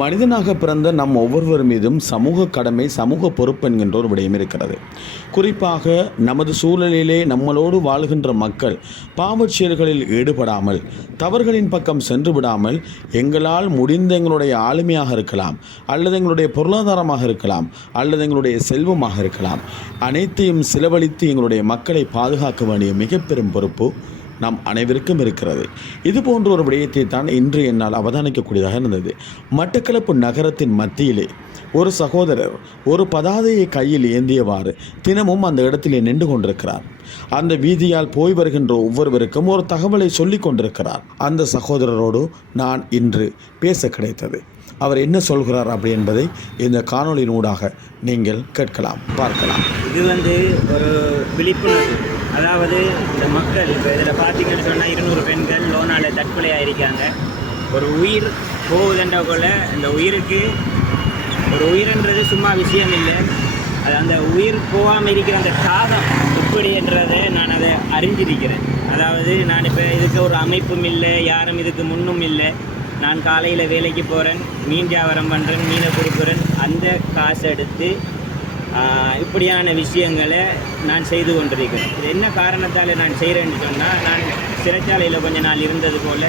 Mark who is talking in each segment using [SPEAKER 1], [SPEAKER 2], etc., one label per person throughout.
[SPEAKER 1] மனிதனாக பிறந்த நம் ஒவ்வொருவர் மீதும் சமூக கடமை சமூக பொறுப்பு என்கின்ற ஒரு விடயம் இருக்கிறது. குறிப்பாக நமது சூழலிலே நம்மளோடு வாழ்கின்ற மக்கள் பாவச் செயல்களில் ஈடுபடாமல் தவறுகளின் பக்கம் சென்று விடாமல் எங்களால் முடிந்த எங்களுடைய ஆளுமையாக இருக்கலாம் அல்லது எங்களுடைய பொருளாதாரமாக இருக்கலாம் அல்லது எங்களுடைய செல்வமாக இருக்கலாம். அனைத்தையும் செலவழித்து எங்களுடைய மக்களை பாதுகாக்க வேண்டிய மிக பெரும் பொறுப்பு நம் அனைவருக்கும் இருக்கிறது. இது போன்ற ஒரு விடயத்தை தான் இன்று என்னால் அவதானிக்கக்கூடியதாக இருந்தது. மட்டக்களப்பு நகரத்தின் மத்தியிலே ஒரு சகோதரர் ஒரு பதாதையை கையில் ஏந்தியவாறு தினமும் அந்த இடத்திலே நின்று கொண்டிருக்கிறார். அந்த வீதியால் போய் வருகின்ற ஒவ்வொருவருக்கும் ஒரு தகவலை சொல்லிக் கொண்டிருக்கிறார். அந்த சகோதரரோடு நான் இன்று பேச கிடைத்தது. அவர் என்ன சொல்கிறார் அப்படி என்பதை இந்த காணொளியினூடாக நீங்கள் கேட்கலாம் பார்க்கலாம்.
[SPEAKER 2] இது வந்து ஒரு விழிப்புணர்வு. அதாவது இந்த மக்கள் இப்போ இதில் பார்த்தீங்கன்னு சொன்னால் இருநூறு பெண்கள் லோனால தற்கொலையாக இருக்காங்க ஒரு உயிர் போகுதுன்ற போல் இந்த உயிருக்கு ஒரு உயிர்ன்றது சும்மா விஷயம் இல்லை அது அந்த உயிர் போகாமல் இருக்கிற அந்த தாகம் எப்படின்றதை நான் அதை அறிஞ்சிருக்கிறேன். அதாவது நான் இப்போ இதுக்கு ஒரு அமைப்பும் இல்லை யாரும் இதுக்கு முன்னும் இல்லை. நான் காலையில் வேலைக்கு போகிறேன் மீன் வியாபாரம் பண்ணுறேன் மீனை கொடுக்குறேன் அந்த காசை எடுத்து இப்படியான விஷயங்களை நான் செய்து கொண்டிருக்கிறேன். இது என்ன காரணத்தால் நான் செய்கிறேன்னு சொன்னால் நான் சிறைச்சாலையில் கொஞ்ச நாள் இருந்தது போல்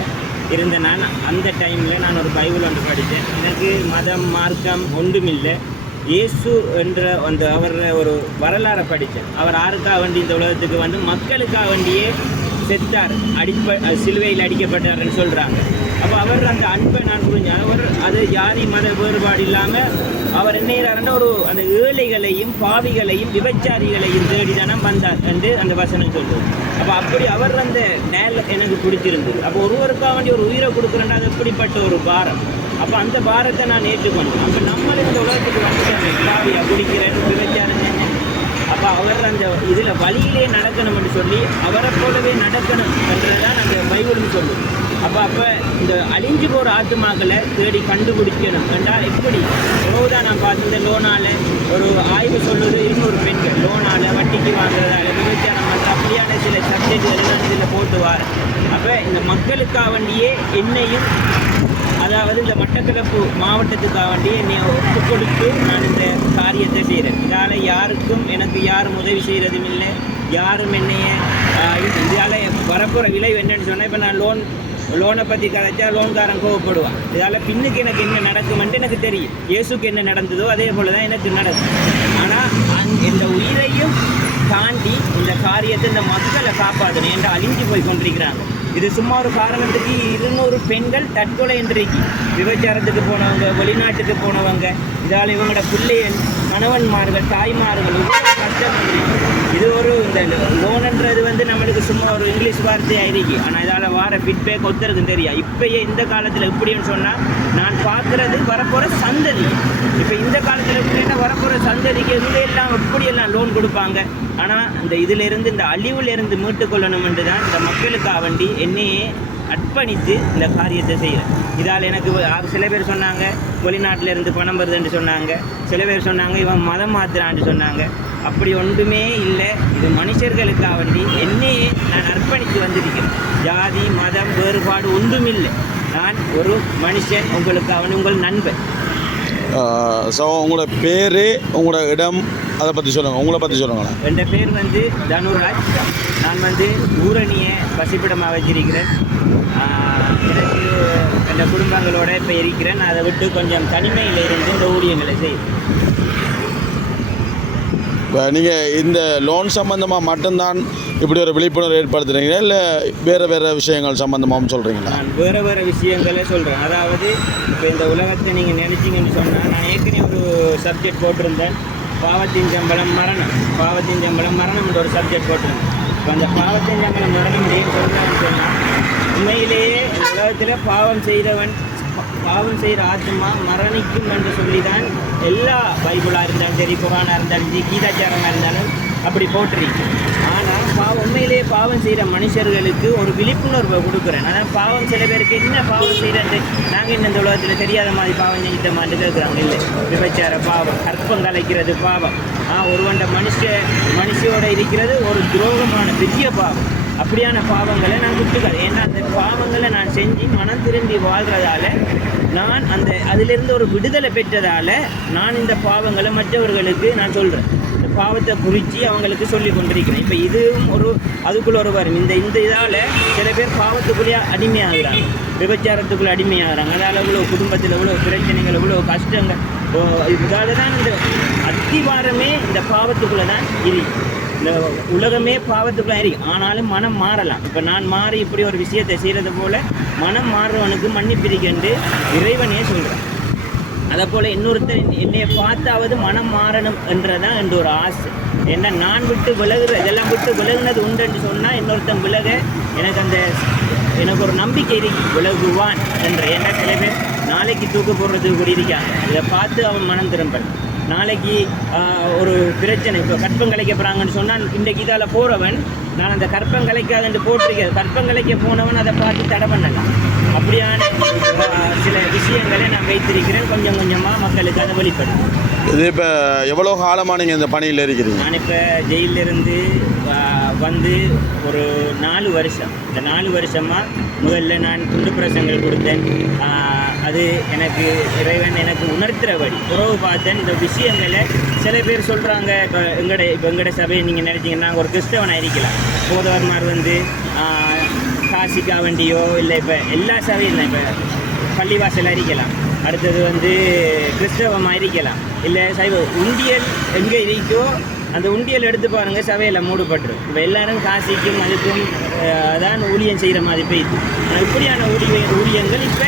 [SPEAKER 2] இருந்த நான் அந்த டைமில் நான் ஒரு பைபிள் ஒன்று படித்தேன். எனக்கு மதம் மார்க்கம் ஒன்றுமில்லை. இயேசு என்ற அந்த அவர் ஒரு வரலாறை படித்தேன். அவர் யாருக்காக வேண்டி இந்த உலகத்துக்கு வந்து மக்களுக்காக வேண்டியே செத்தார். அடிப்ப சிலுவையில் அடிக்கப்பட்டார்ன்னு சொல்கிறாங்க அப்போ அவர் அந்த அன்பை நான் புரிஞ்சேன் அவர் அது ஜாதி மத வேறுபாடு இல்லாமல் அவர் என்ன செய்கிறாருன்னா ஒரு அந்த ஏழைகளையும் பாவிகளையும் விபச்சாரிகளையும் தேடி தானே வந்தார் என்று அந்த வசனம் சொல்லுது. அப்போ அப்படி அவர் அந்த நேரில் எனக்கு பிடிச்சிருந்தது அப்போ ஒருவருக்காக வேண்டி ஒரு உயிரை கொடுக்குறேன்னா அது எப்படிப்பட்ட ஒரு பாரம்? அப்போ அந்த பாரத்தை நான் ஏற்றுக்கொண்டேன். அப்போ நம்மளும் இந்த உலகத்துக்கு வந்துட்டேன் பாவியா குடிக்கிறேன் விபச்சாரம் அப்போ அவர் அந்த இதில் வழியிலே நடக்கணும்னு சொல்லி அவரை போலவே நடக்கணும் என்றதான் அந்த பைபிள்னு சொல்லுவோம் அப்போ அப்போ இந்த அழிஞ்சு போகிற ஆத்துமாக்களை தேடி கண்டுபிடிக்கணும். என்றால் எப்படி? எவ்வளோதான் நான் பார்த்த லோனால. ஒரு ஆய்வு சொல்லுவது இன்னொரு பெண்கள் லோனால வட்டிக்கு வாங்குறதால. விபச்சாரம் பண்ணுற அப்படியான சில சப்ஜெக்ட்கள் எல்லாம் இதில் போட்டு அப்போ இந்த மக்களுக்காக வேண்டியே என்னையும் அதாவது இந்த மட்டக்களப்பு மாவட்டத்துக்காக வேண்டி என்னை ஒப்பு கொடுத்து நான் இந்த காரியத்தை செய்கிறேன் இதால் யாருக்கும் எனக்கு யாரும் உதவி செய்கிறதும் இல்லை. யாரும் என்னைய இதால் வரப்போகிற விளைவு என்னன்னு சொன்னால் இப்போ நான் லோன் லோனை பற்றி கதைச்சா லோன்காரன் கோவப்படுவான். இதால் பின்னுக்கு எனக்கு என்ன நடக்குமென்ட்டு எனக்கு தெரியும். இயேசுக்கு என்ன நடந்ததோ அதே போல தான் எனக்கு நடக்கும். ஆனால் இந்த உயிரையும் தாண்டி இந்த காரியத்தை இந்த மக்களை காப்பாற்றணும் என்று அழிஞ்சு போய் கொண்டிருக்கிறாங்க. இது சும்மா ஒரு காரணத்துக்கு இருநூறு பெண்கள் தற்கொலை இன்றைக்கு. விபச்சாரத்துக்கு போனவங்க வெளிநாட்டுக்கு போனவங்க. இதால் இவங்களோட பிள்ளைகள் கணவன்மார்கள் தாய்மார்கள் இவ்வளவு கஷ்டப்படுறீங்க. இது ஒரு இந்த லோனுன்றது வந்து நம்மளுக்கு சும்மா ஒரு இங்கிலீஷ் வார்த்தையாக இருக்கு. ஆனால் இதால் வார ஃபீட்பேக் ஒருத்தருக்கும் தெரியும் இப்பயே இந்த காலத்தில் எப்படின்னு சொன்னால் நான் பார்க்குறது வரப்போகிற சந்ததி. இப்போ இந்த காலத்தில் எப்படின்னா வரப்போகிற சந்ததிக்கு இதுல எல்லாம் எப்படியெல்லாம் லோன் கொடுப்பாங்க. ஆனால் அந்த இதிலிருந்து இந்த அழிவுலேருந்து மீட்டுக்கொள்ளணும்னு தான் இந்த மக்களுக்காக வேண்டி என்னையே அர்ப்பணித்து இந்த காரியத்தை செய்கிறேன் இதால் எனக்கு ஒரு சில பேர் சொன்னாங்க வெளிநாட்டில் இருந்து பணம் வருதுன்னு சொன்னாங்க. சில பேர் சொன்னாங்க இவன் மதம் மாத்துறான்னு சொன்னாங்க. அப்படி ஒன்றுமே இல்லை. இது மனுஷர்களுக்காக வேண்டி என்னையே நான் அர்ப்பணித்து வந்திருக்கிறேன். ஜாதி மதம் வேறுபாடு ஒன்றுமில்லை. நான் ஒரு மனுஷன் உங்களுக்காக அவன் உங்கள் நண்பன்.
[SPEAKER 1] ஸோ உங்களோட பேர் உங்களோட இடம் அதை பற்றி சொல்லுங்கள் உங்களை பற்றி சொல்லுங்களேன்.
[SPEAKER 2] என் பேர் வந்து தனுராஜ். நான் வந்து ஊரணியை வசிப்பிடமாக வச்சிருக்கிறேன். எனக்கு என் குடும்பங்களோட இப்போ இருக்கிறேன். அதை விட்டு கொஞ்சம் தனிமையில் இருந்து இந்த ஊழியங்களை
[SPEAKER 1] செய்யும் நீங்கள் இந்த லோன் சம்மந்தமாக மட்டும்தான் இப்படி ஒரு விழிப்புணர்வு ஏற்படுத்துறீங்களா? இல்லை வேறு வேறு விஷயங்கள் சம்மந்தமாகவும் சொல்கிறீங்களா
[SPEAKER 2] நான் வேறு வேறு விஷயங்களே சொல்கிறேன் அதாவது இப்போ இந்த உலகத்தை நீங்கள் நினச்சிங்கன்னு சொன்னால் நான் ஏற்கனவே ஒரு சப்ஜெக்ட் போட்டிருந்தேன். பாவத்தின் சம்பளம் மரணம். பாவத்தின் சம்பளம் மரணம்ன்ற ஒரு சப்ஜெக்ட் போட்டிருந்தேன். இப்போ அந்த பாவத்தின் சம்பளம் மரணம் ஏன் சொல்கிறேன்னு சொன்னால் உண்மையிலேயே உலகத்தில் பாவம் செய்தவன் பாவம் செய்கிற ஆத்மா மரணிக்கும் என்று சொல்லி தான் எல்லா பைபிளாக இருந்தாலும் சரி குரானாக இருந்தாலும் சரி கீதாச்சாரமாக இருந்தாலும் அப்படி போட்டிருக்கு ஆனால் பாவம் உண்மையிலேயே பாவம் செய்கிற மனுஷர்களுக்கு ஒரு விழிப்புணர்வை கொடுக்குறேன். ஆனால் பாவம் சில பேருக்கு என்ன பாவம் செய்கிறேன் நாங்கள் இந்த உலகத்தில் தெரியாத மாதிரி பாவம் செஞ்சிட்ட மாதிரி கேட்குறாங்க இல்லை விபச்சார பாவம் கற்பம் கலைக்கிறது பாவம். ஆ ஒருவண்ட மனுஷ மனுஷியோட இருக்கிறது ஒரு துரோகமான பெரிய பாவம். அப்படியான பாவங்களை நான் விட்டுக்கிறேன் ஏன்னா அந்த பாவங்களை நான் செஞ்சு மனம் திரும்பி வாழ்கிறதால நான் அந்த அதிலிருந்து ஒரு விடுதலை பெற்றதால நான் இந்த பாவங்களை மற்றவர்களுக்கு நான் சொல்கிறேன் இந்த பாவத்தை குறித்து அவங்களுக்கு சொல்லி கொண்டிருக்கிறேன். இப்போ இதுவும் ஒரு அதுக்குள்ள ஒரு வரும் இந்த இந்த இதால் சில பேர் பாவத்துக்குள்ளேயே அடிமையாகிறாங்க. விபச்சாரத்துக்குள்ளே அடிமையாகிறாங்க. அதால் இவ்வளோ குடும்பத்தில் இவ்வளோ பிரச்சனைகள் இவ்வளோ கஷ்டங்கள். இதால் தான் இந்த அத்திவாரமே இந்த பாவத்துக்குள்ளே தான் இருக்கு. இந்த உலகமே பாவத்துக்குள்ள இருக்கு. ஆனாலும் மனம் மாறலாம். இப்போ நான் மாறி இப்படி ஒரு விஷயத்தை செய்கிறது போல மனம் மாறுறவனுக்கு மன்னிப்பிரிக்கண்டு இறைவனே சொல்கிறான் அதை போல் இன்னொருத்தர் என்னைய பார்த்தாவது மனம் மாறணும் என்றதான் என்ற ஒரு ஆசை. ஏன்னா நான் விட்டு விலகுற இதெல்லாம் விட்டு விலகுனது உண்டுன்னு சொன்னால் இன்னொருத்தன் விலக எனக்கு அந்த எனக்கு ஒரு நம்பிக்கை இருக்கு. விலகுவான் என்ற ஏன்னா சில பேர் நாளைக்கு தூக்க போடுறது கூட இருக்காங்க இதை பார்த்து அவன் மனம் திரும்பலாம் நாளைக்கு ஒரு பிரச்சனை. இப்போ கற்பம் கலைக்க போகிறாங்கன்னு சொன்னால் இன்றைக்கு இதால் போகிறவன் நான் அந்த கற்பம் கலைக்காதுன்னு போட்டிருக்கேன் கற்பம் கலைக்க போனவன் அதை பார்த்து தடை பண்ணலாம். அப்படியான சில விஷயங்களை நான் வைத்திருக்கிறேன். கொஞ்சம் கொஞ்சமாக மக்களுக்கு அதை வெளிப்படும்
[SPEAKER 1] இது இப்போ எவ்வளோ காலமாக நீங்கள் இந்த பணியில் இருக்கிறீங்க?
[SPEAKER 2] நான் இப்போ ஜெயிலிருந்து வந்து ஒரு நாலு வருஷம். இந்த நாலு வருஷமாக முதல்ல நான் துண்டு பிரசங்கள் கொடுத்தேன். அது எனக்கு இறைவன் எனக்கு உணர்த்துறபடி உறவு பார்த்தேன். இந்த விஷயங்களை சில பேர் சொல்கிறாங்க இப்போ எங்கட இப்போ எங்கட சபையை நீங்கள் நினைச்சீங்கன்னா ஒரு கிறிஸ்தவனாக இருக்கலாம். போதவர்மார் வந்து காசிக்கா வண்டியோ இல்லை இப்போ எல்லா சபையும் இப்போ பள்ளிவாசல் அரிக்கலாம் அடுத்தது வந்து கிறிஸ்தவமாக இருக்கலாம் இல்லை சைவ உண்டியல் எங்கே இருக்கோ அந்த உண்டியல் எடுத்து பாருங்கள் சபையில் மூடப்பட்டுரும். இப்போ எல்லாரும் காசிக்கும் அதுக்கும் அதான் ஊழியம் செய்கிற மாதிரி போயிடுது ஆனால் இப்படியான ஊழிய ஊழியங்கள் இப்போ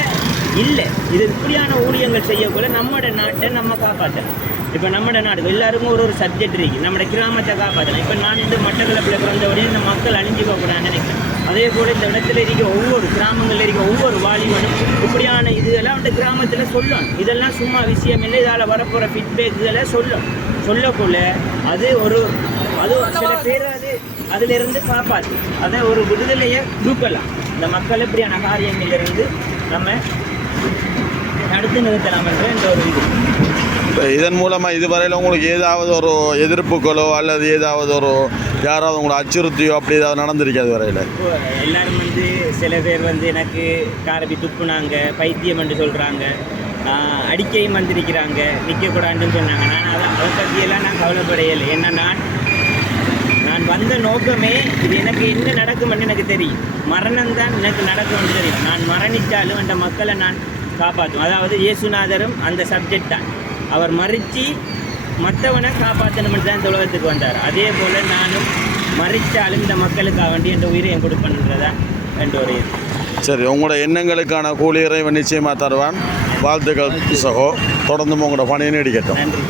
[SPEAKER 2] இல்லை. இது இப்படியான ஊழியங்கள் செய்யக்குள்ள நம்மளோட நாட்டை நம்ம காப்பாற்றணும் இப்போ நம்மளோட நாடு எல்லாருக்கும் ஒரு ஒரு சப்ஜெக்ட் இருக்குது நம்மளோட கிராமத்தை காப்பாற்றணும் இப்போ நான் இந்த மட்டக்களப்பில் பிறந்தபடியே இந்த மக்கள் அழிஞ்சு போகக்கூடாதுன்னு நினைக்கிறேன். அதே போல் இந்த இடத்துல இருக்க ஒவ்வொரு கிராமங்களில் இருக்க ஒவ்வொரு வாலிபனும் இப்படியான இதெல்லாம் அந்த கிராமத்தில் சொல்லணும். இதெல்லாம் சும்மா விஷயம் இல்லை. இதால் வரப்போகிற ஃபீட்பேக்குகளை சொல்லும். சொல்லக்குள்ள அது ஒரு அது சில பேர் அது அதிலிருந்து காப்பாற்று அதை ஒரு விடுதலையை கொடுக்கலாம் இந்த மக்கள் இப்படியான காரியங்களிலிருந்து நம்ம தடுத்து நிறுத்தலாம் என்ற இந்த ஒரு இது.
[SPEAKER 1] இதன் மூலமாக இதுவரையில் உங்களுக்கு ஏதாவது ஒரு எதிர்ப்புகளோ அல்லது ஏதாவது ஒரு யாராவது உங்களை அச்சுறுத்தியோ அப்படி ஏதாவது நடந்திருக்காது வரையில்
[SPEAKER 2] இப்போ எல்லாரும் வந்து சில பேர் வந்து எனக்கு காரபி துப்புனாங்க பைத்தியம் என்று சொல்கிறாங்க அடிக்கையும் வந்திருக்கிறாங்க நிற்கக்கூடாதுன்னு சொன்னாங்க. நான் அதை அதை பற்றியெல்லாம் நான் கவலைப்படையலை. ஏன்னா நான் நான் வந்த நோக்கமே இது எனக்கு என்ன நடக்கும்னு எனக்கு தெரியும். மரணம் தான் எனக்கு நடக்கும்னு தெரியும். நான் மரணித்தாலும் அந்த மக்களை நான் காப்பாற்றும். அதாவது இயேசுநாதரும் அந்த சப்ஜெக்ட் தான். அவர் மறித்து மற்றவனை காப்பாற்றணும்னு தான் இந்த உலகத்துக்கு வந்தார். அதே போல் நானும் மறித்தாலும் இந்த மக்களுக்காக வேண்டி இந்த உயிரை என் கொடுப்பேன்றதா என்ற ஒரு இது
[SPEAKER 1] சரி உங்களோட எண்ணங்களுக்கான கூலி இறைவன் நிச்சயமாக தருவான். வாழ்த்துக்கள் சகோ. தொடர்ந்து உங்களோட பணியை நீடிக்கட்டும்.
[SPEAKER 2] நன்றி.